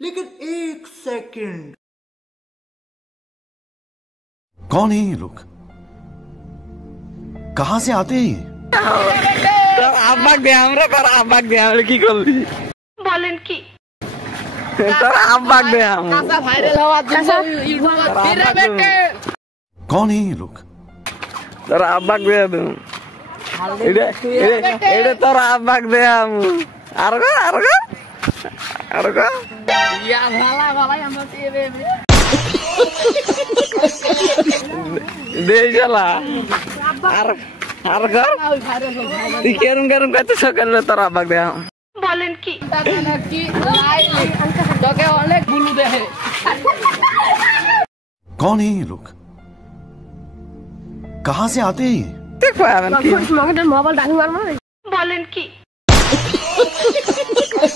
लेकिन एक सेकंड, कौन है ये लोग? कहां से आते हैं ये? তোর আব্বাক দে আমরা তোর আব্বাক দে আমরা কি করলি বলেন কি তোর আব্বাক দে আমরা কাঁচা ভাইরাল হওয়ার জন্য ইউটিউবার ফিরে বেটে कौन है ये लोग? তোর আব্বাক দে দে এটা তোর আব্বাক দে আমরা আর গো ইয়া ভালা ভালাই আমরা টিরে দে শালা আর গো তুই কেরম কত সকালে তোর আব্বাক দে বলেন কি তোকে অনেক গুলু দেহে कौन है ये लोग? कहां से आते हैं ये? দেখ পাবেন কি মোবাইল ডাকি মারমা বলেন কি